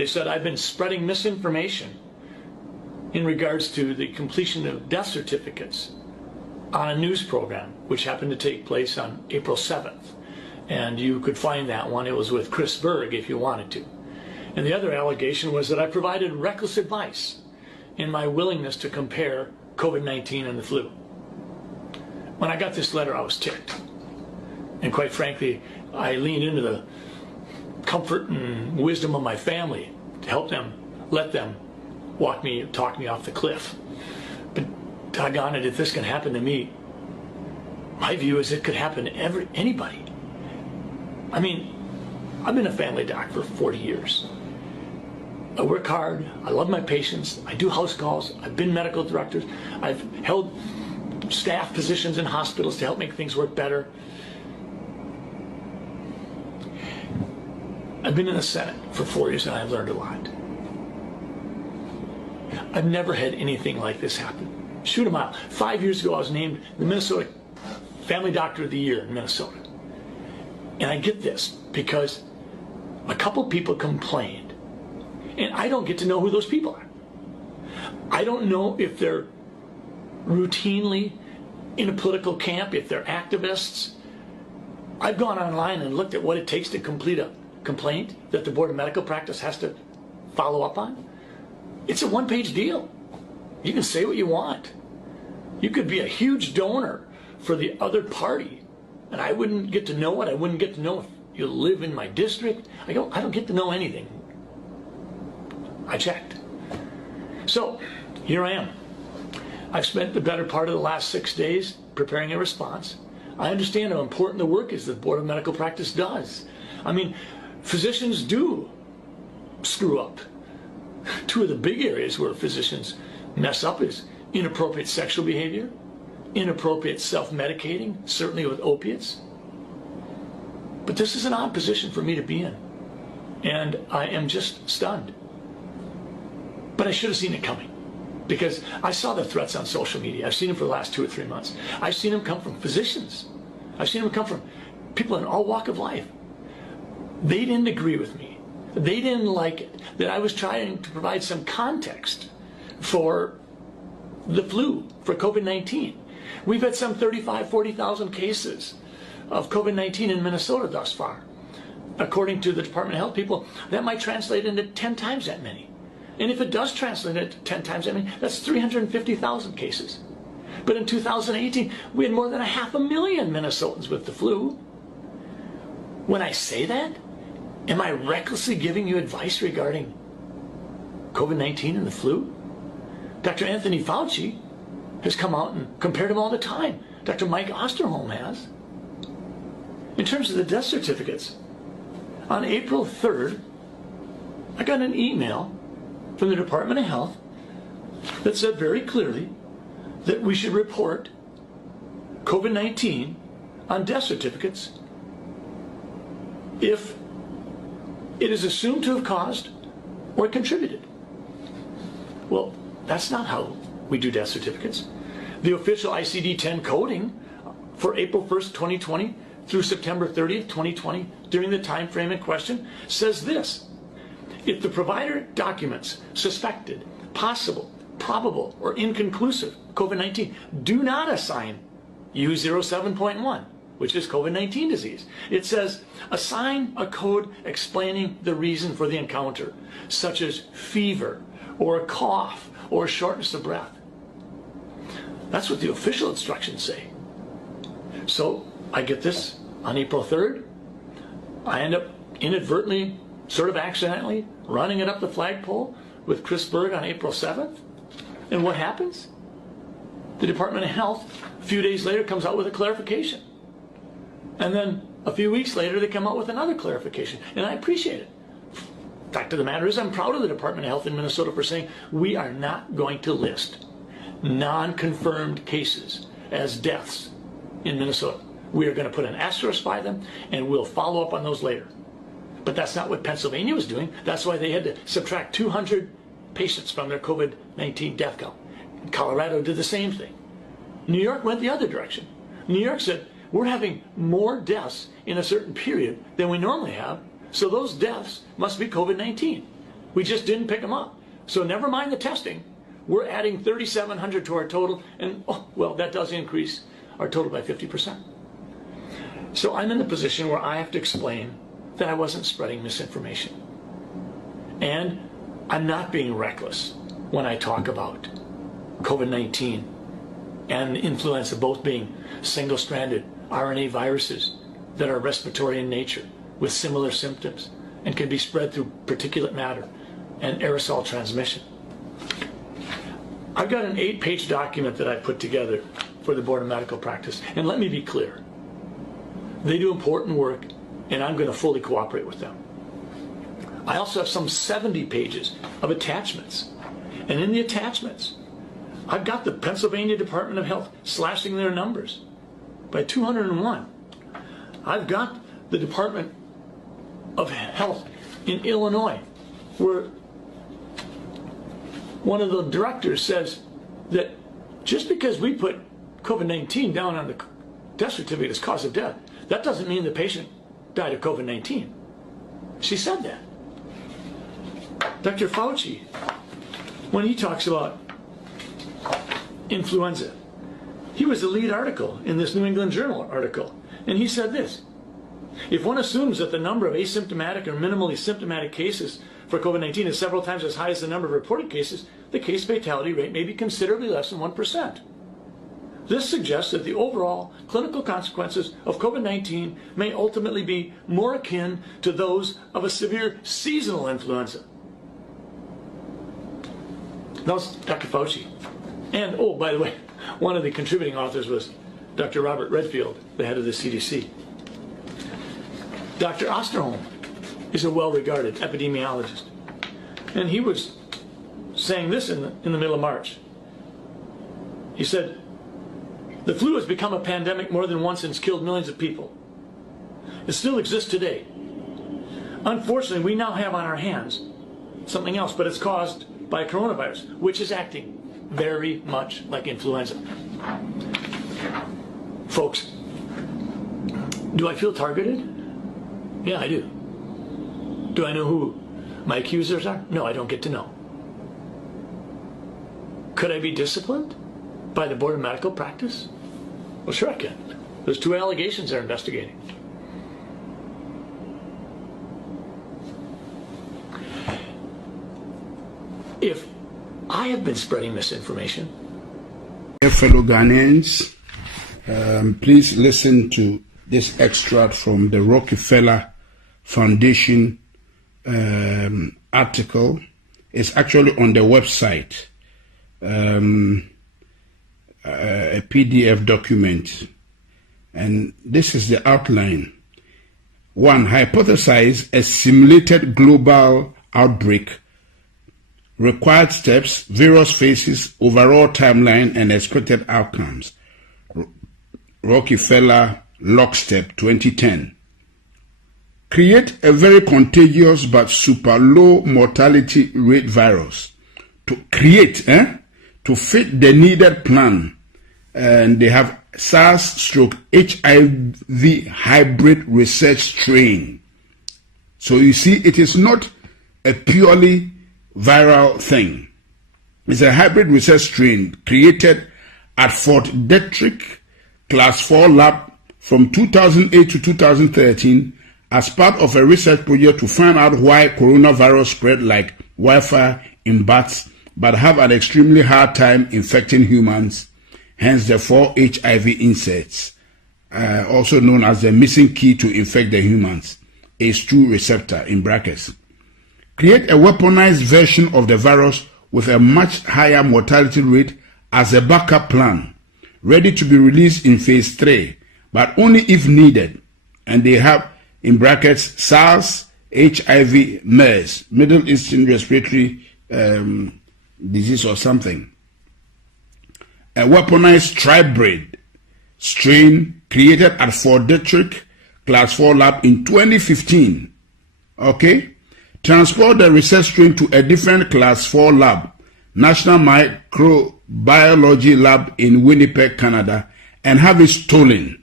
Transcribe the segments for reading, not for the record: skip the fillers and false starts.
They said I've been spreading misinformation in regards to the completion of death certificates on a news program, which happened to take place on April 7th. And you could find that one. It was with Chris Berg if you wanted to. And the other allegation was that I provided reckless advice in my willingness to compare COVID-19 and the flu. When I got this letter, I was ticked. And quite frankly, I leaned into the comfort and wisdom of my family to help them, let them talk me off the cliff. But doggone it, if this can happen to me, my view is it could happen to anybody. I mean, I've been a family doc for 40 years. I work hard, I love my patients, I do house calls, I've been medical director, I've held staff positions in hospitals to help make things work better. I've been in the Senate for 4 years and I've learned a lot. I've never had anything like this happen. Shoot a mile. 5 years ago I was named the Minnesota Family Doctor of the Year in Minnesota. And I get this because a couple people complained and I don't get to know who those people are. I don't know if they're routinely in a political camp, if they're activists. I've gone online and looked at what it takes to complete a complaint that the Board of Medical Practice has to follow up on. It's a one-page deal. You can say what you want. You could be a huge donor for the other party, and I wouldn't get to know it. I wouldn't get to know if you live in my district. I don't get to know anything. I checked. So here I am. I've spent the better part of the last 6 days preparing a response. I understand how important the work is that the Board of Medical Practice does. I mean, physicians do screw up. Two of the big areas where physicians mess up is inappropriate sexual behavior, inappropriate self-medicating, certainly with opiates. But this is an odd position for me to be in, and I am just stunned. But I should have seen it coming, because I saw the threats on social media. I've seen them for the last 2 or 3 months. I've seen them come from physicians. I've seen them come from people in all walk of life. They didn't agree with me. They didn't like it, that I was trying to provide some context for the flu, for COVID-19. We've had some 35,000, 40,000 cases of COVID-19 in Minnesota thus far. According to the Department of Health people, that might translate into 10 times that many. And if it does translate into 10 times that many, that's 350,000 cases. But in 2018, we had more than 500,000 Minnesotans with the flu. When I say that, am I recklessly giving you advice regarding COVID-19 and the flu? Dr. Anthony Fauci has come out and compared them all the time. Dr. Mike Osterholm has. In terms of the death certificates, on April 3rd, I got an email from the Department of Health that said very clearly that we should report COVID-19 on death certificates if it is assumed to have caused or contributed. Well, that's not how we do death certificates. The official ICD-10 coding for April 1st, 2020 through September 30th, 2020, during the time frame in question, says this: if the provider documents suspected, possible, probable, or inconclusive COVID-19, do not assign U07.1, which is COVID-19 disease. It says, assign a code explaining the reason for the encounter, such as fever, or a cough, or shortness of breath. That's what the official instructions say. So I get this on April 3rd. I end up inadvertently, sort of accidentally, running it up the flagpole with Chris Berg on April 7th. And what happens? The Department of Health, a few days later, comes out with a clarification. And then a few weeks later, they come out with another clarification. And I appreciate it. Fact of the matter is, I'm proud of the Department of Health in Minnesota for saying we are not going to list non-confirmed cases as deaths in Minnesota. We are going to put an asterisk by them, and we'll follow up on those later. But that's not what Pennsylvania was doing. That's why they had to subtract 200 patients from their COVID-19 death count. Colorado did the same thing. New York went the other direction. New York said, we're having more deaths in a certain period than we normally have, so those deaths must be COVID-19. We just didn't pick them up. So never mind the testing. We're adding 3,700 to our total, and oh, well, that does increase our total by 50%. So I'm in the position where I have to explain that I wasn't spreading misinformation. And I'm not being reckless when I talk about COVID-19 and influenza both being single-stranded RNA viruses that are respiratory in nature with similar symptoms and can be spread through particulate matter and aerosol transmission. I've got an 8-page document that I put together for the Board of Medical Practice, and let me be clear. They do important work, and I'm going to fully cooperate with them. I also have some 70 pages of attachments, and in the attachments, I've got the Pennsylvania Department of Health slashing their numbers by 201. I've got the Department of Health in Illinois, where one of the directors says that just because we put COVID-19 down on the death certificate as cause of death, that doesn't mean the patient died of COVID-19. She said that. Dr. Fauci, when he talks about influenza, he was the lead article in this New England Journal article, and he said this: if one assumes that the number of asymptomatic or minimally symptomatic cases for COVID-19 is several times as high as the number of reported cases, the case fatality rate may be considerably less than 1%. This suggests that the overall clinical consequences of COVID-19 may ultimately be more akin to those of a severe seasonal influenza. That was Dr. Fauci. And, oh, by the way, one of the contributing authors was Dr. Robert Redfield, the head of the CDC. Dr. Osterholm is a well-regarded epidemiologist, and he was saying this in the middle of March. He said, the flu has become a pandemic more than once and has killed millions of people. It still exists today. Unfortunately, we now have on our hands something else, but it's caused by coronavirus, which is acting very much like influenza. Folks, do I feel targeted? Yeah, I do. Do I know who my accusers are? No, I don't get to know. Could I be disciplined by the Board of Medical Practice? Well, sure I can. There's 2 allegations they're investigating. If I have been spreading misinformation. Fellow Ghanaians, please listen to this extract from the Rockefeller Foundation article. It's actually on the website, a PDF document, and this is the outline. 1. Hypothesize a simulated global outbreak. Required steps, various phases, overall timeline, and expected outcomes. Rockefeller Lockstep 2010. Create a very contagious but super low mortality rate virus. To fit the needed plan. And they have SARS/HIV hybrid research strain. So you see, it is not a purely viral thing. It's a hybrid research strain created at Fort Detrick Class 4 lab from 2008 to 2013 as part of a research project to find out why coronavirus spread like wildfire in bats but have an extremely hard time infecting humans, hence the 4 HIV insects, also known as the missing key to infect the humans, ACE2 receptor in brackets. Create a weaponized version of the virus with a much higher mortality rate as a backup plan, ready to be released in phase 3, but only if needed. And they have, in brackets, SARS, HIV, MERS, Middle Eastern Respiratory Disease or something. A weaponized tribrid strain created at Fort Detrick Class 4 lab in 2015. Okay? Transport the research strain to a different Class 4 lab, National Microbiology Lab in Winnipeg, Canada, and have it stolen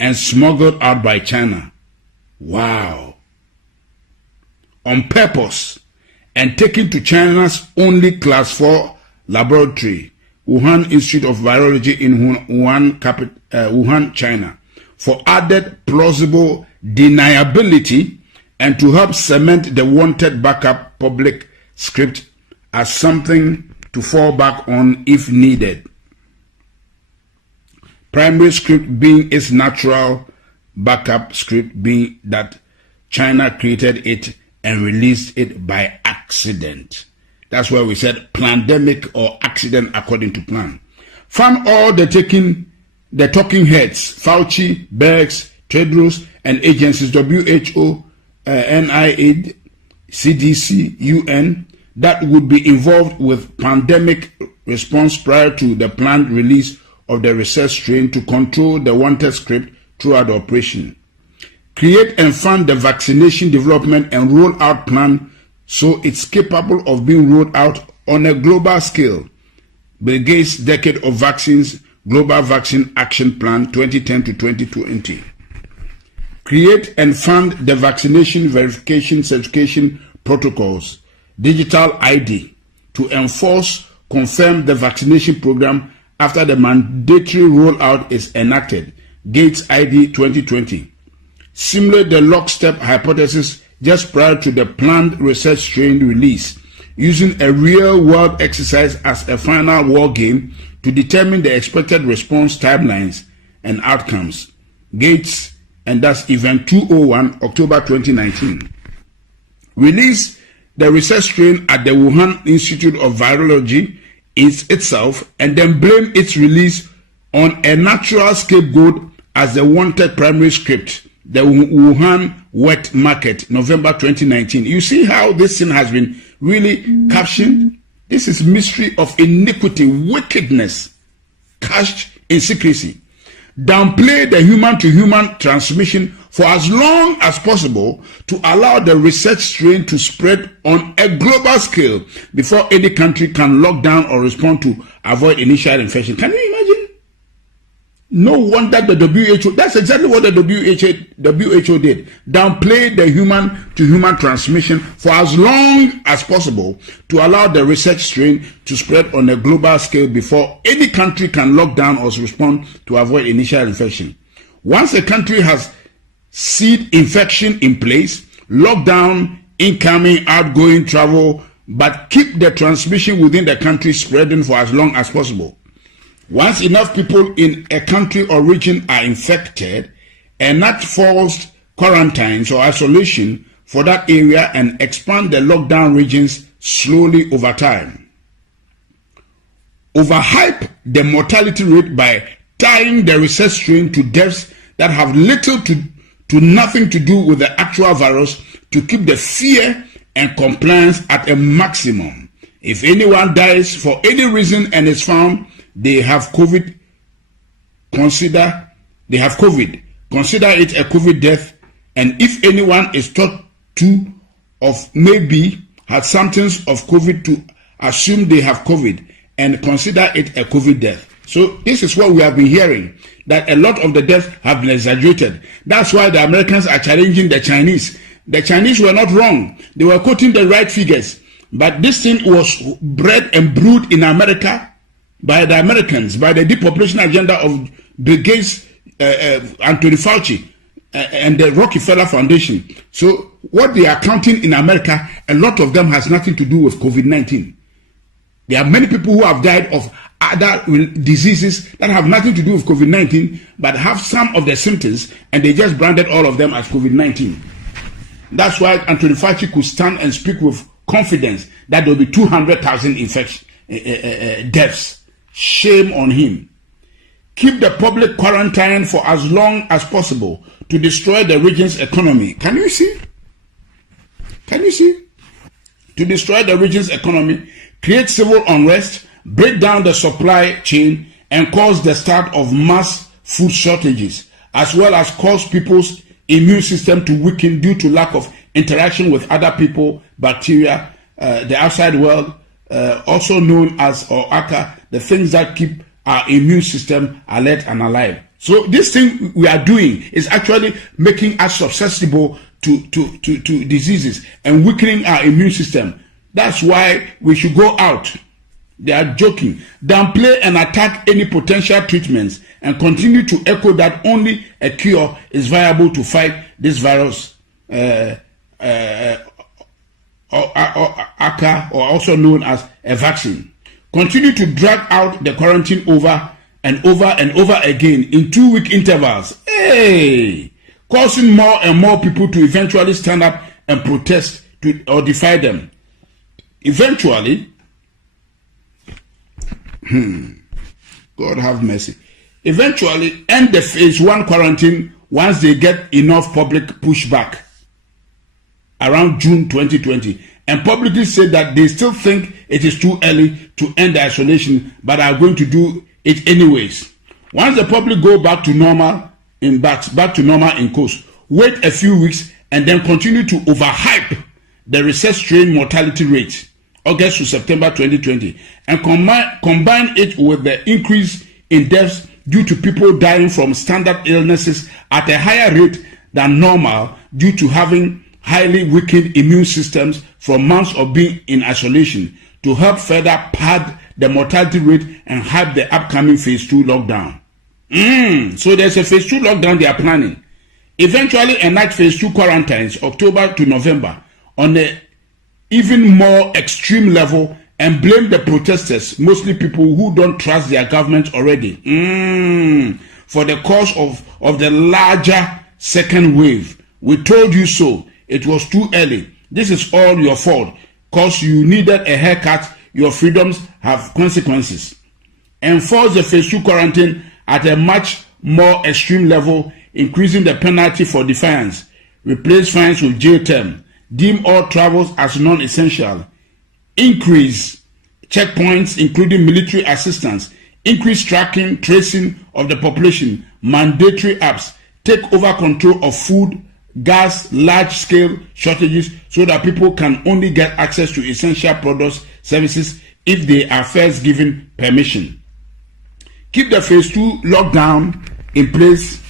and smuggled out by China. Wow. On purpose and taken to China's only Class 4 laboratory, Wuhan Institute of Virology in Wuhan, China, for added plausible deniability and to help cement the wanted backup public script as something to fall back on if needed. Primary script being its natural backup script being that China created it and released it by accident. That's why we said pandemic or accident according to plan. From all the talking heads, Fauci, Bergs, Tedros, and agencies, WHO, NIH, CDC, UN, that would be involved with pandemic response prior to the planned release of the research strain to control the wanted script throughout the operation. Create and fund the vaccination development and rollout plan so it's capable of being rolled out on a global scale. Bill Gates' Decade of Vaccines Global Vaccine Action Plan 2010 to 2020. Create and fund the vaccination verification certification protocols, digital ID, to enforce, confirm the vaccination program after the mandatory rollout is enacted, Gates ID 2020. Simulate the lockstep hypothesis just prior to the planned research strain release, using a real-world exercise as a final war game to determine the expected response timelines and outcomes. Gates, and that's Event 201, October 2019. Release the research strain at the Wuhan Institute of Virology itself, and then blame its release on a natural scapegoat as the wanted primary script, the Wuhan wet market, November 2019. You see how this thing has been really captioned? This is mystery of iniquity, wickedness, cached in secrecy. Downplay the human-to-human transmission for as long as possible to allow the research strain to spread on a global scale before any country can lock down or respond to avoid initial infection. Can you imagine? No wonder the WHO, that's exactly what the WHO did. Downplay the human-to-human transmission for as long as possible to allow the research strain to spread on a global scale before any country can lock down or respond to avoid initial infection. Once a country has seed infection in place, lock down incoming, outgoing travel, but keep the transmission within the country spreading for as long as possible. Once enough people in a country or region are infected, enact forced quarantines or isolation for that area and expand the lockdown regions slowly over time. Overhype the mortality rate by tying the research strain to deaths that have little to nothing to do with the actual virus to keep the fear and compliance at a maximum. If anyone dies for any reason and is found they have COVID, consider it a COVID death, and if anyone is thought to of maybe had symptoms of COVID, to assume they have COVID and consider it a COVID death. So this is what we have been hearing, that a lot of the deaths have been exaggerated. That's why the Americans are challenging the Chinese. The Chinese were not wrong. They were quoting the right figures. But this thing was bred and brewed in America by the Americans, by the depopulation agenda of Bill Gates, Anthony Fauci, and the Rockefeller Foundation. So what they are counting in America, a lot of them has nothing to do with COVID-19. There are many people who have died of other diseases that have nothing to do with COVID-19, but have some of the symptoms, and they just branded all of them as COVID-19. That's why Anthony Fauci could stand and speak with confidence that there will be 200,000 deaths. Shame on him. Keep the public quarantine for as long as possible to destroy the region's economy. Can you see? To destroy the region's economy, create civil unrest, break down the supply chain, and cause the start of mass food shortages, as well as cause people's immune system to weaken due to lack of interaction with other people, bacteria, the outside world, also known as, or aka, the things that keep our immune system alert and alive. So this thing we are doing is actually making us susceptible to diseases and weakening our immune system. That's why we should go out. They are joking. Downplay and attack any potential treatments and continue to echo that only a cure is viable to fight this virus, ACA, or also known as a vaccine. Continue to drag out the quarantine over and over and over again in 2-week intervals. Causing more and more people to eventually stand up and protest or defy them. Eventually, God have mercy. Eventually, end the phase 1 quarantine once they get enough public pushback around June 2020, and publicly say that they still think it is too early to end the isolation, but are going to do it anyways. Once the public go back to normal in course, wait a few weeks and then continue to overhype the recess strain mortality rate, August to September 2020, and combine it with the increase in deaths due to people dying from standard illnesses at a higher rate than normal due to having highly weakened immune systems from months of being in isolation, to help further pad the mortality rate and hype the upcoming phase 2 lockdown. So there's a phase 2 lockdown they are planning. Eventually enact phase 2 quarantines October to November on an even more extreme level and blame the protesters, mostly people who don't trust their government already, for the cause of the larger second wave. We told you so. It was too early. This is all your fault. Cause you needed a haircut. Your freedoms have consequences. Enforce the phase 2 quarantine at a much more extreme level, increasing the penalty for defiance. Replace fines with jail term. Deem all travels as non-essential. Increase checkpoints, including military assistance. Increase tracking, tracing of the population. Mandatory apps. Take over control of food, gas, large-scale shortages so that people can only get access to essential products, services if they are first given permission. Keep the phase 2 lockdown in place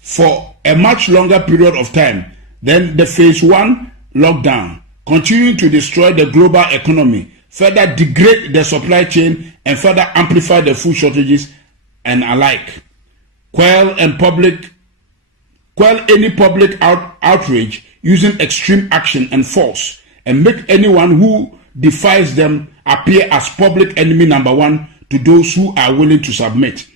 for a much longer period of time than the phase 1 lockdown, continuing to destroy the global economy, further degrade the supply chain, and further amplify the food shortages and alike. Quell any public outrage using extreme action and force, and make anyone who defies them appear as public enemy number 1 to those who are willing to submit.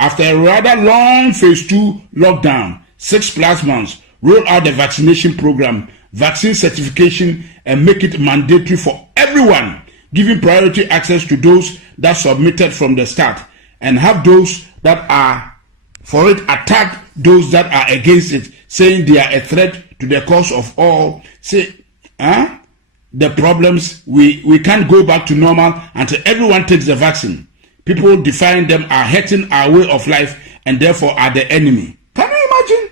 After a rather long phase 2 lockdown, 6+ months, roll out the vaccination program, vaccine certification, and make it mandatory for everyone, giving priority access to those that submitted from the start, and have those that are for it attack those that are against it, saying they are a threat to the cause of all. Say, the problems, we can't go back to normal until everyone takes the vaccine. People defying them are hurting our way of life and therefore are the enemy. Can you imagine?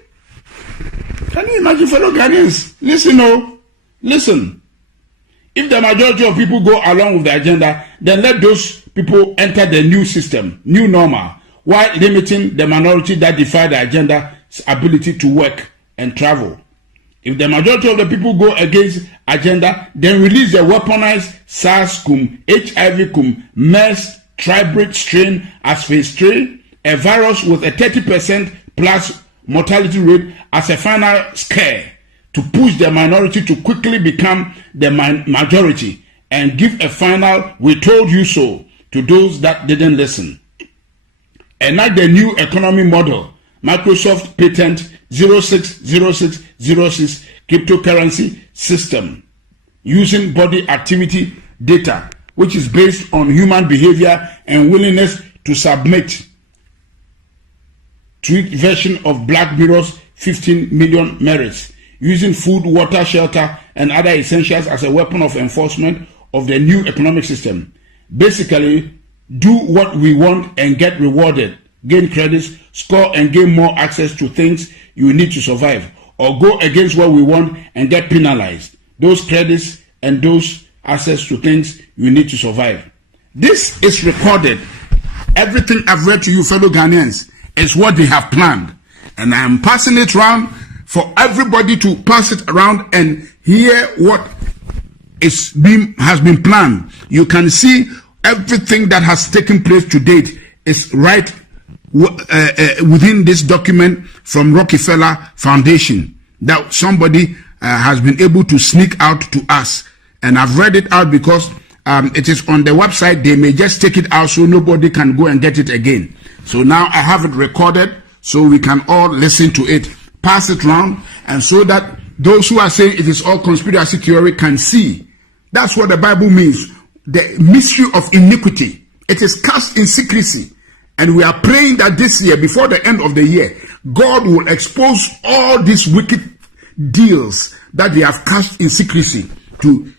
Can you imagine, fellow Ghanaians? Listen. If the majority of people go along with the agenda, then let those people enter the new system, new normal, while limiting the minority that defy the agenda's ability to work and travel. If the majority of the people go against agenda, then release the weaponized SARS-CoV, HIV-CoV, MERS, tribrid strain as phase 3, a virus with a 30% plus mortality rate as a final scare to push the minority to quickly become the majority and give a final "we told you so" to those that didn't listen. Enact the new economy model, Microsoft Patent 060606 cryptocurrency system, using body activity data, which is based on human behavior and willingness to submit. Tweaked version of Black Mirror's 15 million merits, using food, water, shelter, and other essentials as a weapon of enforcement of the new economic system. Basically, do what we want and get rewarded, gain credits, score and gain more access to things you need to survive, or go against what we want and get penalized. Those credits and those access to things you need to survive. This is recorded. Everything I've read to you, fellow Ghanaians, is what they have planned. And I am passing it around for everybody to pass it around and hear what has been planned. You can see everything that has taken place to date is right within this document from Rockefeller Foundation that somebody has been able to sneak out to us. And I've read it out because it is on the website. They may just take it out so nobody can go and get it again. So now I have it recorded so we can all listen to it, pass it round, and so that those who are saying it is all conspiracy theory can see. That's what the Bible means. The mystery of iniquity. It is cast in secrecy. And we are praying that this year, before the end of the year, God will expose all these wicked deals that they have cast in secrecy to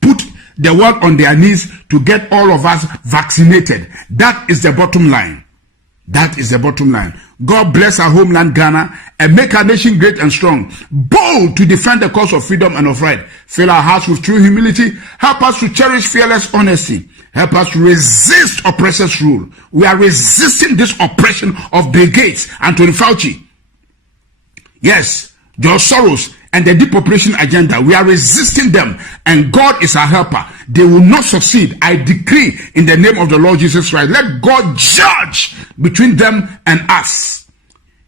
put the world on their knees to get all of us vaccinated. That is the bottom line. That is the bottom line. God bless our homeland Ghana and make our nation great and strong, bold to defend the cause of freedom and of right. Fill our hearts with true humility. Help us to cherish fearless honesty. Help us to resist oppressors' rule. We are resisting this oppression of Bill Gates, Anthony Fauci. Yes, George Soros and the depopulation agenda. We are resisting them, and God is our helper. They will not succeed. I decree in the name of the Lord Jesus Christ, let God judge between them and us.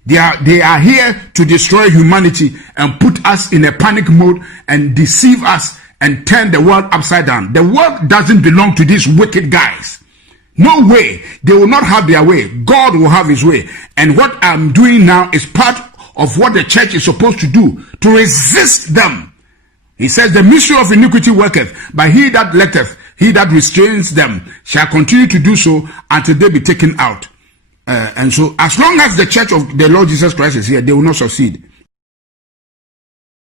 They are here to destroy humanity and put us in a panic mode and deceive us and turn the world upside down. The world doesn't belong to these wicked guys. No way. They will not have their way. God will have his way. And what I'm doing now is part of what the church is supposed to do, to resist them. He says, the mystery of iniquity worketh, but he that letteth, he that restrains them, shall continue to do so until they be taken out. And so, as long as the church of the Lord Jesus Christ is here, they will not succeed.